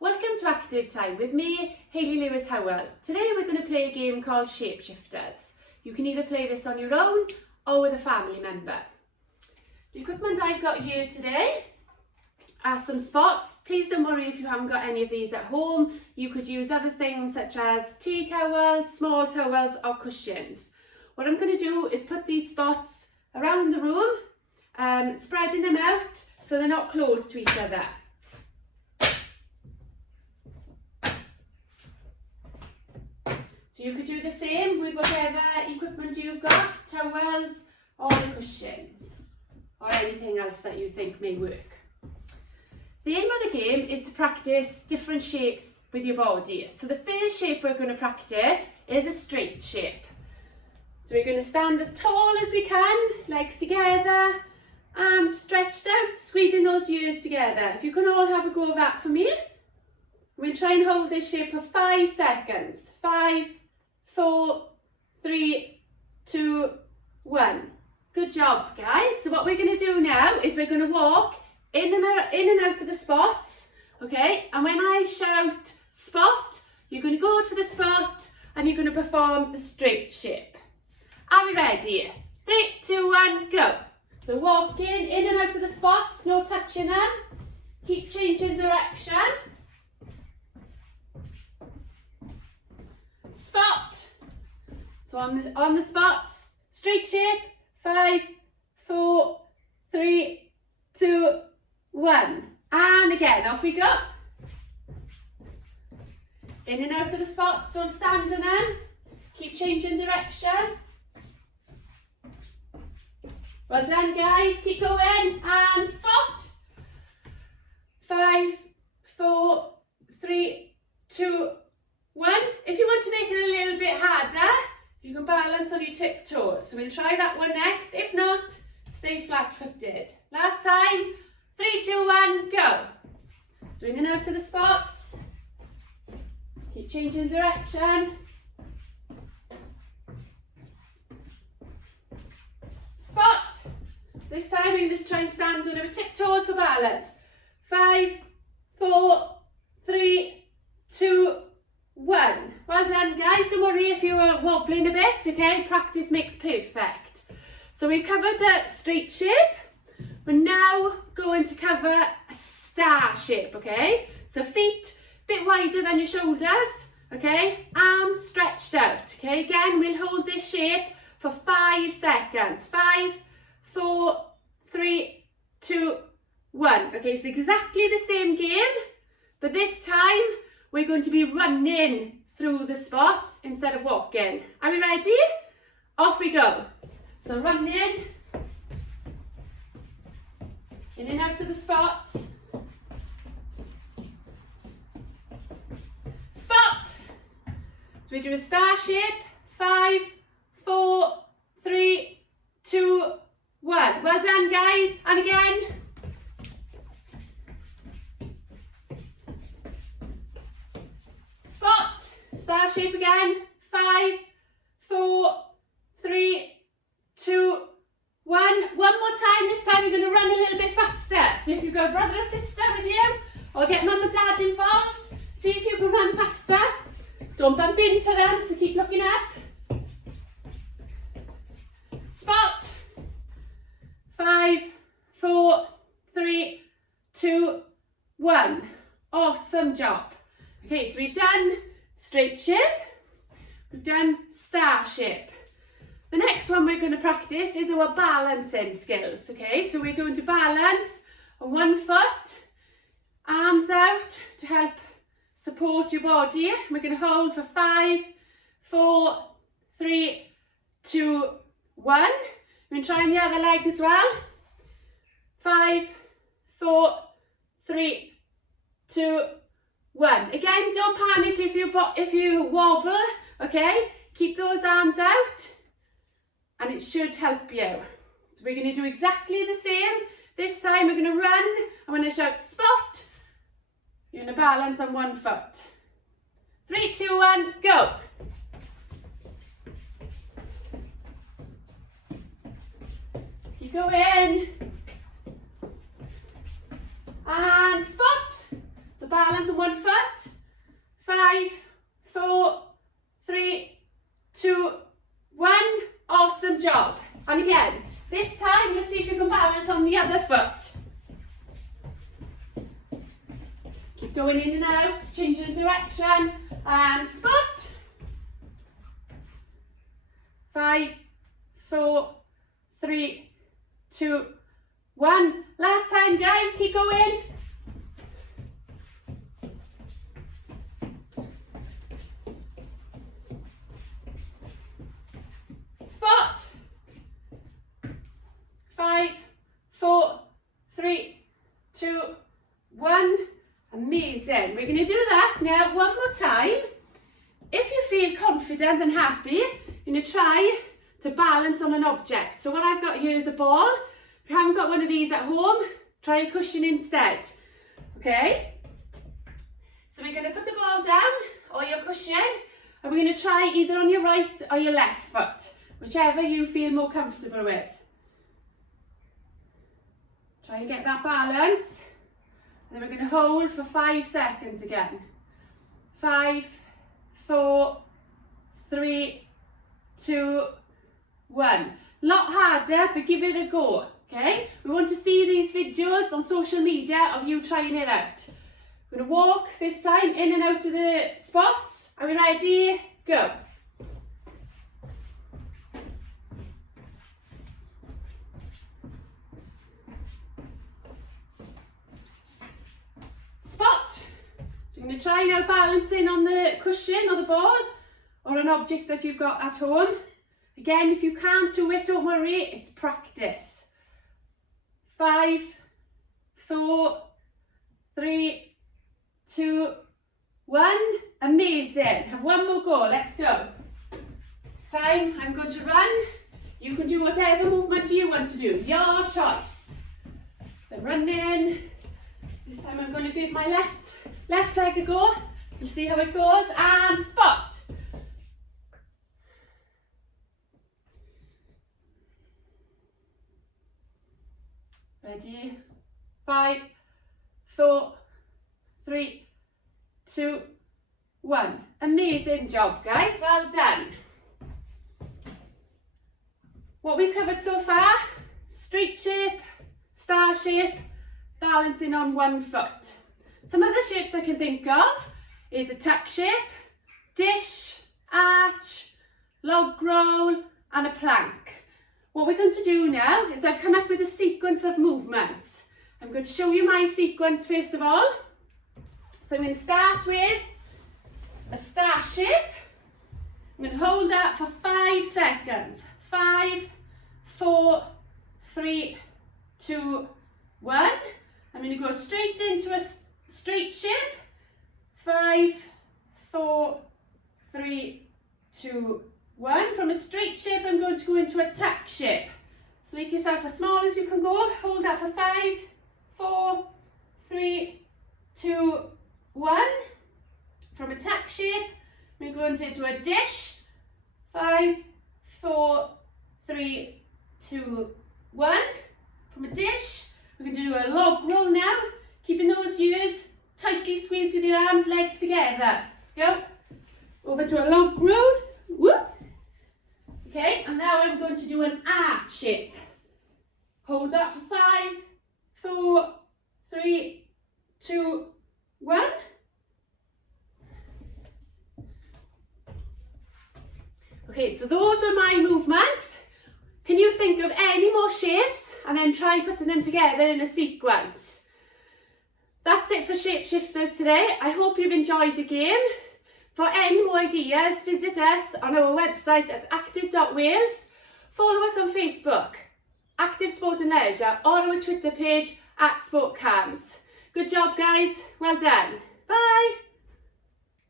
Welcome to Active Time with me, Hayley Lewis Howell. Today we're going to play a game called Shapeshifters. You can either play this on your own or with a family member. The equipment I've got here today are some spots. Please don't worry if you haven't got any of these at home. You could use other things such as tea towels, small towels or cushions. What I'm going to do is put these spots around the room, spreading them out so they're not close to each other. So you could do the same with whatever equipment you've got, towels or cushions or anything else that you think may work. The aim of the game is to practice different shapes with your body. So the first shape we're going to practice is a straight shape. So we're going to stand as tall as we can, legs together, arms stretched out, squeezing those ears together. If you can all have a go of that for me. We'll try and hold this shape for 5 seconds. 5, 4, 3, 2, 1. Good job, guys. So what we're going to do now is we're going to walk in and out of the spots, okay? And when I shout spot, you're going to go to the spot and you're going to perform the straight shape. Are we ready? 3, 2, 1, go. So walking in and out of the spots, no touching them. Keep changing direction. Spot. So on the spots, straight shape. 5, 4, 3, 2, 1. And again, off we go. In and out of the spots, don't stand in them. Keep changing direction. Well done, guys. Keep going. And spot. 5, 4, 3, 2, 1. If you want to make it a little bit harder, you can balance on your tiptoes. So we'll try that one next. If not, stay flat-footed. Last time. 3, 2, 1, go. So in and out to the spots. Keep changing direction. Spot. This time we're going to try and stand on our tiptoes for balance. 5, 4, 3, 2, 1. Well done, guys. Don't worry if you're wobbling a bit, okay? Practice makes perfect. So we've covered a straight shape. We're now going to cover a star shape, okay? So feet a bit wider than your shoulders, okay? Arms stretched out, okay? Again, we'll hold this shape for 5 seconds. 5, 4, 3, 2, 1. Okay, it's exactly the same game, but this time we're going to be running through the spots instead of walking. Are we ready? Off we go. So running. In and out of the spots. Spot. So we do a star shape. 5, 4, 3, 2, 1. Well done, guys. And again. Spot. Star shape again. 5, 4, 3, 2, 1. One more time. This time we're going to run a little bit faster. So if you've got a brother or sister with you, or get mum and dad involved, see if you can run faster. Don't bump into them, so keep looking up. Spot. 5, 4, 3, 2, 1. Awesome job. Okay, so we've done straight shape. We've done star shape. The next one we're going to practice is our balancing skills, okay? So we're going to balance on one foot, arms out to help support your body. We're going to hold for 5, 4, 3, 2, 1. We're going to try on the other leg as well. 5, 4, 3, 2, 1. Again, don't panic if you wobble, okay? Keep those arms out. And it should help you. So we're going to do exactly the same. This time we're going to run, and when I shout spot, you're going to balance on one foot. 3, 2, 1, go. Keep going. And spot. So balance on one foot. 5, 4, 3, 2, 1. Awesome job. And again, this time, let's see if you can balance on the other foot. Keep going in and out, changing direction, and spot. 5, 4, 3, 2, 1. Last time, guys, keep going. Spot. 5, 4, 3, 2, 1. Amazing. We're going to do that now one more time. If you feel confident and happy, you're going to try to balance on an object. So what I've got here is a ball. If you haven't got one of these at home, try a cushion instead. Okay? So we're going to put the ball down, or your cushion, and we're going to try either on your right or your left foot, whichever you feel more comfortable with. Try and get that balance. And then we're going to hold for 5 seconds again. 5, 4, 3, 2, 1. Lot harder, but give it a go, okay? We want to see these videos on social media of you trying it out. We're going to walk this time in and out of the spots. Are we ready? Go. Spot. So you're going to try now balancing on the cushion or the ball or an object that you've got at home. Again, if you can't do it, don't worry, it's practice. 5, 4, 3, 2, 1. Amazing. Have one more go. Let's go. This time I'm going to run. You can do whatever movement you want to do. Your choice. So running. This time I'm going to give my left leg a go. We'll see how it goes. And spot. Ready? 5, 4, 3, 2, 1. Amazing job, guys. Well done. What we've covered so far: street shape, star shape, balancing on one foot. Some other shapes I can think of is a tuck shape, dish, arch, log roll, and a plank. What we're going to do now is I've come up with a sequence of movements. I'm going to show you my sequence first of all. So I'm going to start with a star shape. I'm going to hold that for 5 seconds. 5, 4, 3, 2, 1. I'm going to go straight into a straight shape. 5, 4, 3, 2, 1. From a straight shape, I'm going to go into a tuck shape. So make yourself as small as you can go. Hold that for 5, 4, 3, 2, 1. From a tuck shape, we're going into a dish. 5, 4, 3, 2, 1. From a dish, we're going to do a log roll now. Keeping those ears tightly squeezed with your arms, legs together. Let's go. Over to a log roll. Whoop. Okay, and now I'm going to do an arch shape. Hold that for 5, 4, 3, 2, 1. Okay, so those were my movements. Can you think of any more shapes and then try putting them together in a sequence? That's it for Shapeshifters today. I hope you've enjoyed the game. For any more ideas, visit us on our website at actif.wales. Follow us on Facebook, Active Sport and Leisure, or our Twitter page @SportCams. Good job, guys. Well done. Bye.